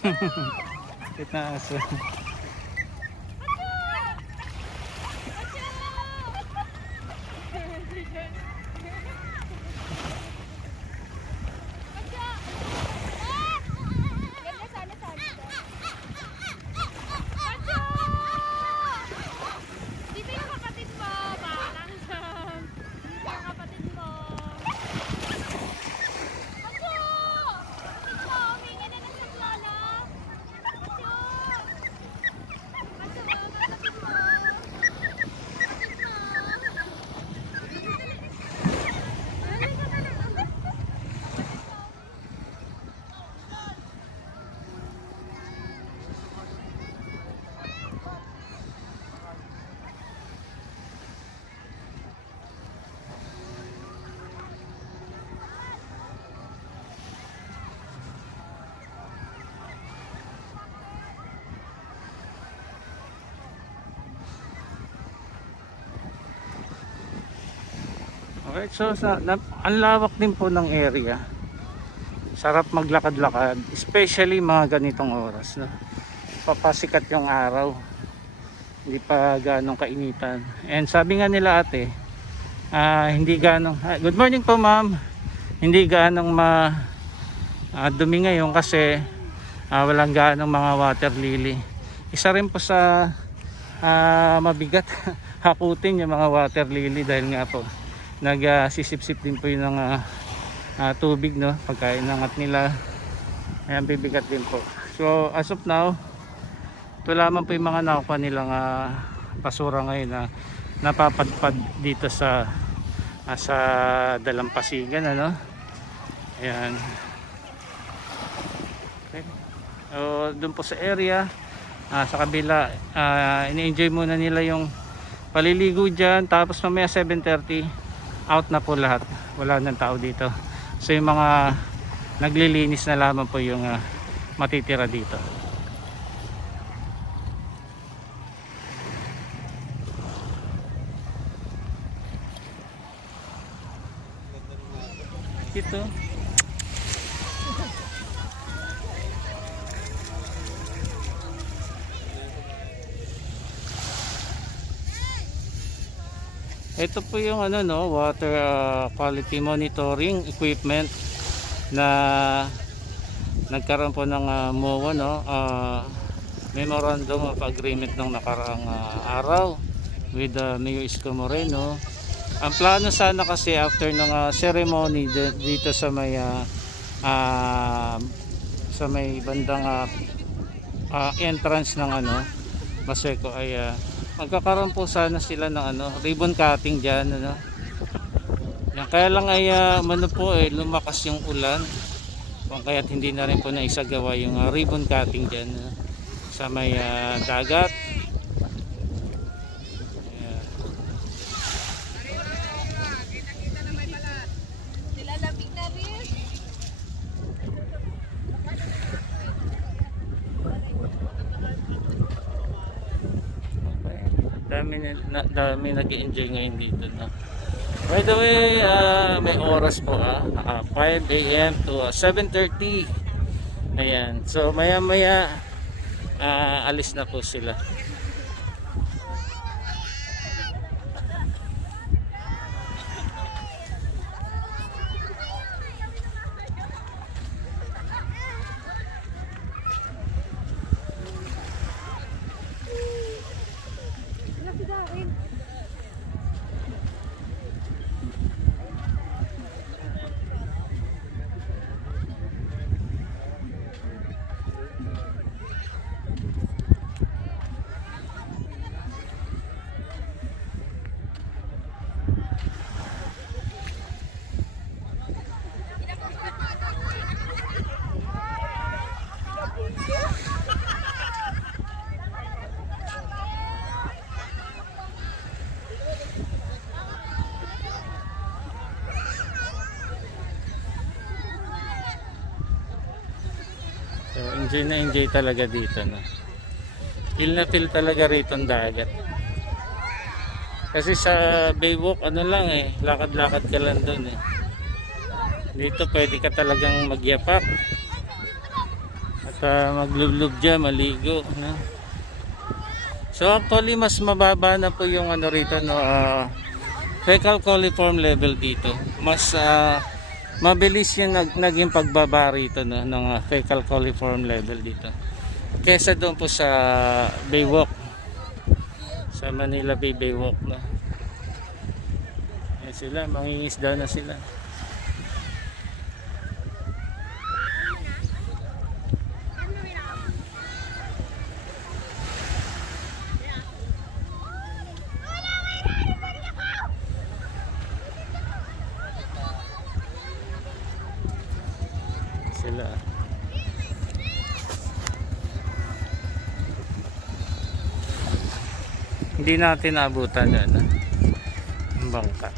Kita aso. Okay, so ang lawak din po ng area. Sarap maglakad-lakad, especially mga ganitong oras, no? Papasikat yung araw. Hindi pa ganong kainitan. And sabi nga nila ate, hindi ganong good morning po ma'am. Hindi ganong dumi ngayon kasi walang ganong mga water lily. Isa rin po sa mabigat hakutin yung mga water lily dahil nga po nagsisip-sip din po yung tubig, no? Pagka inangat nila, ayan, bibigat din po. So as of now, ito lamang po yung mga nakuha nilang basura ngayon na napapadpad dito sa dalampasigan, ano? Ayan. Okay. So doon po sa area, sa kabila, ini-enjoy muna nila yung paliligo dyan, tapos mamaya 7:30 out na po lahat, wala nang tao dito. So yung mga naglilinis na lamang po yung matitira dito. Ito ito po yung water quality monitoring equipment na nagkaroon po ng MOA, no? Memorandum of Agreement ng nakaraang araw with Mayor Isko Moreno. Ang plano sana kasi after ng ceremony dito sa may bandang entrance ng Baseco ay magkakaroon po sana sila ng ribbon cutting dyan, yan. Kaya lang ay lumakas yung ulan, kung kaya't hindi na rin po naisagawa yung ribbon cutting dyan sa may dagat. Dami nag-enjoy ngayon dito, no? By the way, may oras po 5 AM to 7:30. Ayan, so maya alis na po sila. So enjoy talaga dito, no? Feel na feel talaga rito ang dagat. Kasi sa Baywalk lakad-lakad ka lang doon Dito pwede ka talagang magyapak. At Sa maglublob dyan, maligo, no? So actually mas mababa na po yung ano rito, no, fecal coliform level dito. Mas mabilis yung naging pagbaba rito, no, ng fecal coliform level dito. Kesa doon po sa Baywalk. Sa Manila Bay Baywalk, no. Yan sila, mangingisda na sila. Sila. Hindi natin naabutan yan, ang bangka.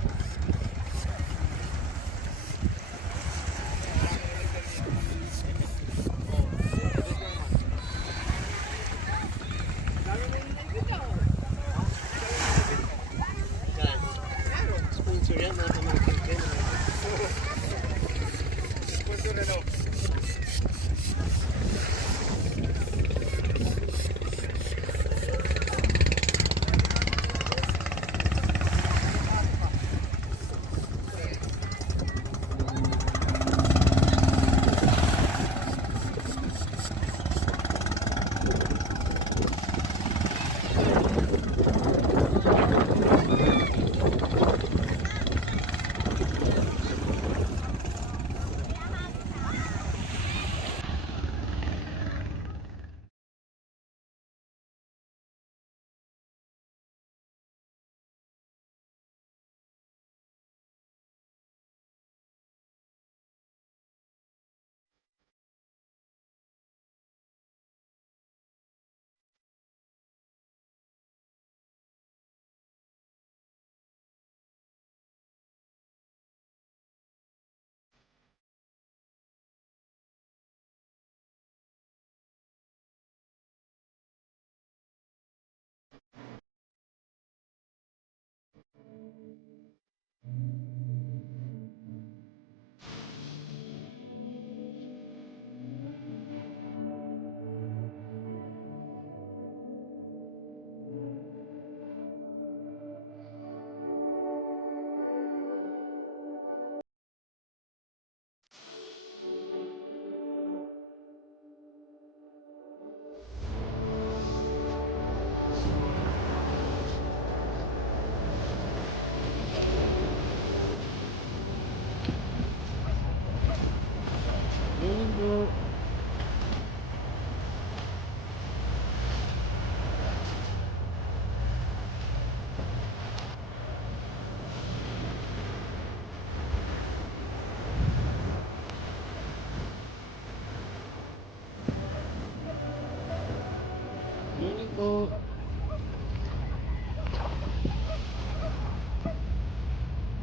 Po.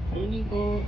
Morning po.